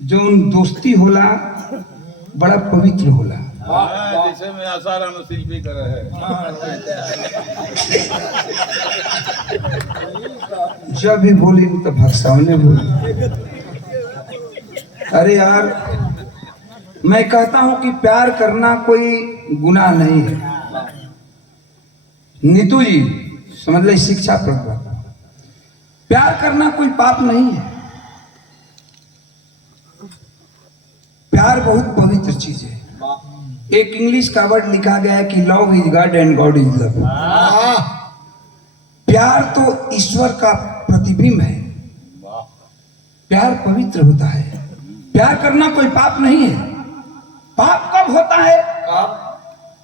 जो उन दोस्ती होला बड़ा पवित्र होला। जैसे में आसाराम शिल्पी कर है। जब भी बोली तो भक्सावने बोली। अरे यार, मैं कहता हूं कि प्यार करना कोई गुनाह नहीं है। नीतू जी समझ ले, शिक्षा प्रद, प्यार करना कोई पाप नहीं है। प्यार बहुत पवित्र चीज है। एक इंग्लिश का वर्ड लिखा गया है कि love is God and God is love. प्यार तो ईश्वर का प्रतिबिंब है। प्यार पवित्र होता है। प्यार करना कोई पाप नहीं है। पाप कब होता है?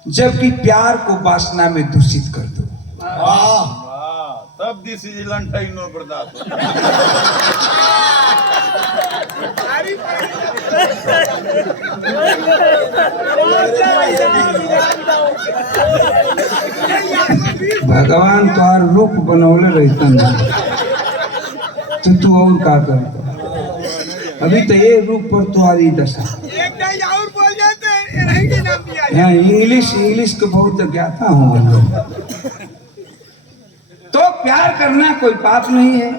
जबकि प्यार को वासना में दूषित कर दो। तब दिस इज लंटाई नो बर्दाश्त। भगवान तुम्हार रूप बनौले रहता तो तू और का करता। अभी तो ये रूप पर तुम्हारी दशा। और बोल जाते यहाँ इंग्लिश को बहुत ज्ञाता हूँ। तो प्यार करना कोई पाप नहीं है।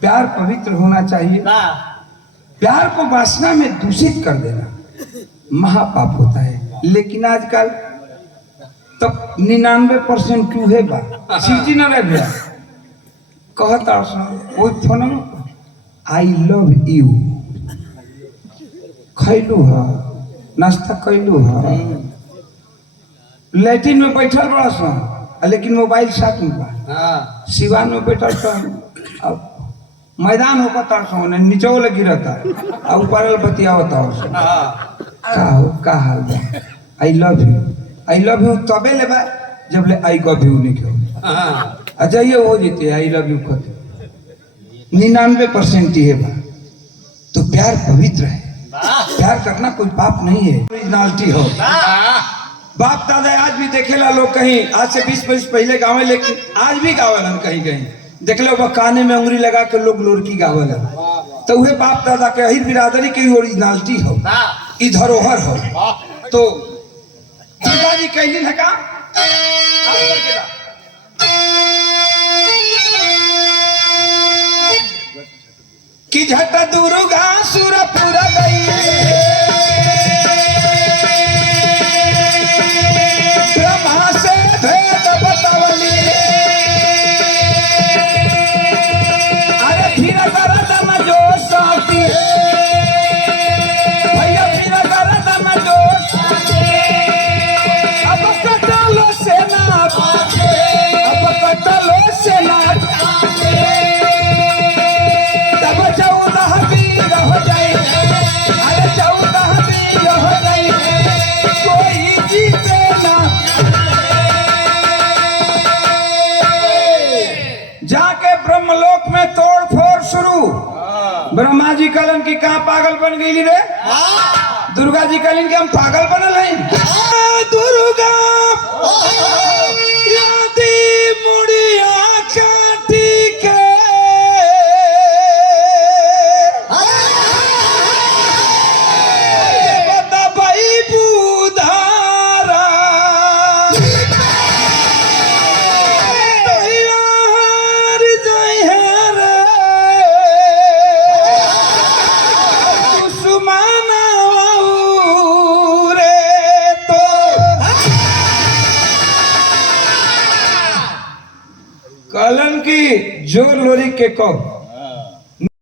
प्यार पवित्र होना चाहिए। प्यार को वासना में दूषित कर देना महापाप होता है। लेकिन आजकल तब 99% क्यों है बा शिवजी न रह गया कहता वो फोन में आई लव यू खैलू है, नाश्ता कैलू है, लैट्रिन में बैठल बड़ा सा, लेकिन मोबाइल साथ में बा। सिवान में बैठल था, अब मैदान होकर तारसों ने नीचे वाले गिरता और ऊपर बतिया होता का हाल बा। आई लव यू तबे ले बा जब ले आई लव यू लिखे। अच्छा ये हो जीते आई लव यू कहते 99% ही है बा। तो प्यार पवित्र है। प्यार करना कोई पाप नहीं है। ओरिजिनलिटी हो। बाप दादा आज भी देखेला लोग कहीं, आज से 20 वर्ष पहले गावे, लेकिन आज भी गावलन कहीं कहीं देख लो काने में उंगली लगा के लोग लोरकी गावल। तो वह बाप दादा के ही बिरादरी की ओरिजिनलिटी हो, ई धरोहर हो। तो दुर्गा जी कहली है का कि झट दुर्गा सुरपुर गई ब्रह्मा से भेद बतवली। अरे फिर करदम जो साथी भैया, फिर करदम जो अब कटलो से ना, अब कटलो से ना, तब 14 वीर हो जाए। अरे 14 वीर हो जाए, कोई जीते ना। जाके ब्रह्मलोक में तोड़ फोड़ शुरू। ब्रह्मा जी कलन की कहाँ पागल बन गई रे? दुर्गा जी कलन के हम पागल बनल हैं। दुर्गा यादी मुड़िया काटी के बताबई बुधारा तैयार जाए हैं रे दुश्मना रे। तो कलन की जोर लोरी के कहो